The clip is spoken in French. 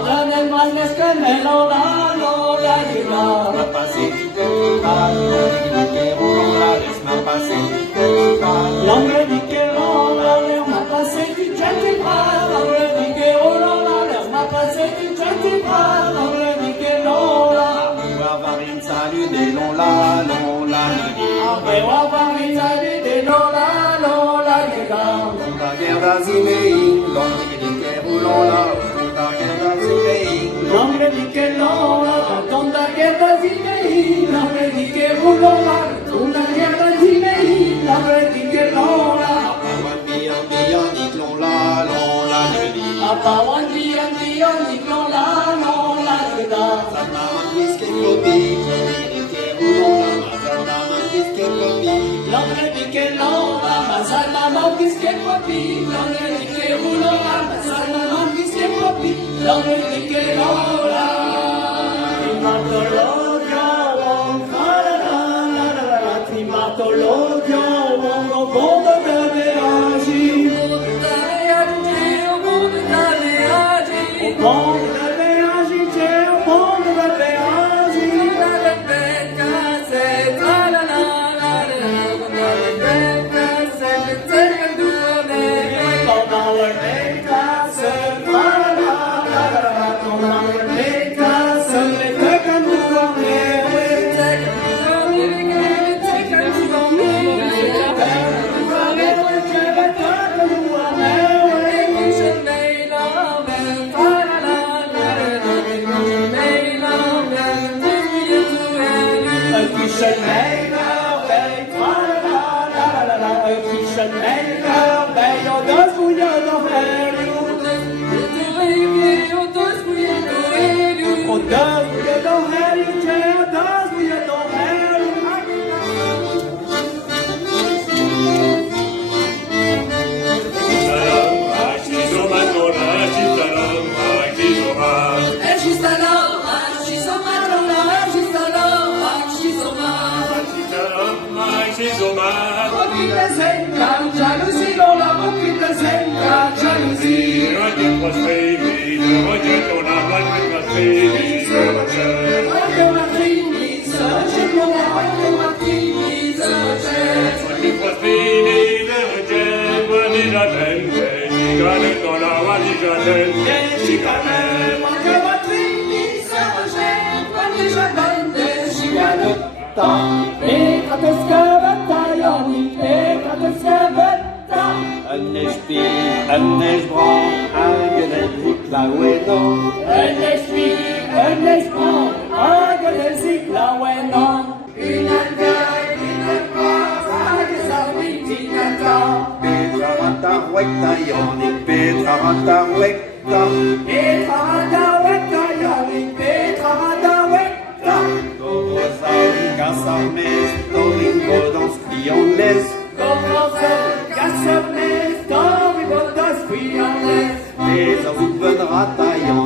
del mal es que me lola, lola, lola. Ma passé du total, che vola, ma passé du total. L'ombre di che lola, ma passé di gente qua. L'ombre di che lola, ma passé di gente qua. L'ombre di che lola. Va in salut de lola, lola, Aveva paura di lola, lola, lola. la guerra zimei, l'ombre di che lola, la guerra zimei. L'ombre di che lola, tonda guerra di me. L'ombre di che lola, tonda guerra di me. L'ombre di che lola. Bionic lola, lola, Apawan bian di lola, lola, lola. Zandaman whiskey copy, che lola, Zandaman whiskey copy. L'ombre di che lola, ma salma mokis che papi. L'ombre di che lola, ma salma mokis che papi. L'ombre di che lola. Trimatologia, wong la, trimatologia, wong roboto de viaggi. O mondo de viaggi, c'è un mondo de viaggi. Een neusbrand, aangeneem, la bueno. Un esprit, organise la wena. Une algaï, une phrase, avec sa vitinata. Petrarata wekta, yonik, Petrarata wekta. Petrarata wekta, yonik, Petrarata wekta. Gobozal, Casarmes, Domingo, dans Spionnes. Gobozal, Casarmes, Domingo, dans Spionnes. Les Azuben Rataillon.